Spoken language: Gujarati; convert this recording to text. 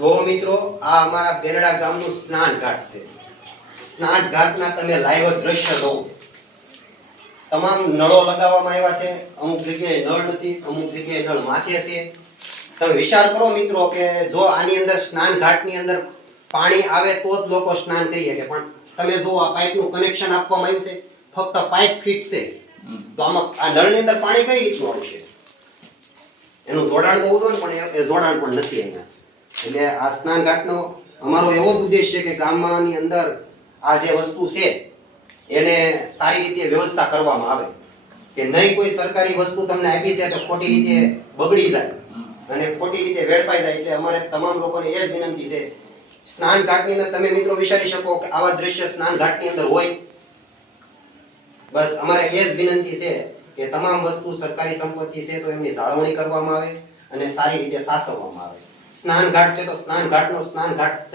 જો મિત્રો આ અમારા બેરડા ગામનું સ્નાન ઘાટ છે। સ્નાન ઘાટના તમે લાઈવ દ્રશ્ય જો। તમામ નળો લગાવવામાં આવ્યા છે। અમુક જગ્યાએ નળ નથી, અમુક જગ્યાએ નળ માથે છે। તમે વિચાર કરો મિત્રો કે જો આની અંદર સ્નાન ઘાટની અંદર પાણી આવે તો જ લોકો સ્નાન કરી શકે, પણ તમે જો આ પાઇપનું કનેક્શન આપવામાં આવ્યું છે, ફક્ત પાઇપ ફિટ છે, તો આમાં આ નળની અંદર પાણી કઈ રીતનું આવશે? એનું જોડાણ તો હોવું જોઈએ ને, પણ એ જોડાણ પણ નથી અહીંયા। એટલે આ સ્નાન ઘાટનો અમારો એવો જ ઉદ્દેશ છે કે ગામની અંદર આ જે વસ્તુ છે એને સારી રીતે વ્યવસ્થા કરવામાં આવે, કે નહીં કોઈ સરકારી વસ્તુ તમને આપી છે તો ખોટી રીતે બગડી જાય અને ખોટી રીતે વેડફાઈ જાય। એટલે અમારે તમામ લોકોને એ જ વિનંતી છે, સ્નાન ઘાટની અંદર તમે મિત્રો વિચારી શકો કે આવા દ્રશ્ય સ્નાન ઘાટની અંદર હોય? બસ અમારે એ જ વિનંતી છે કે તમામ વસ્તુ સરકારી સંપત્તિ છે તો એમની જાળવણી કરવામાં આવે અને સારી રીતે સાચવવામાં આવે। સ્નાન ઘાટ છે તો સ્નાન ઘાટનો સ્નાન ઘાટ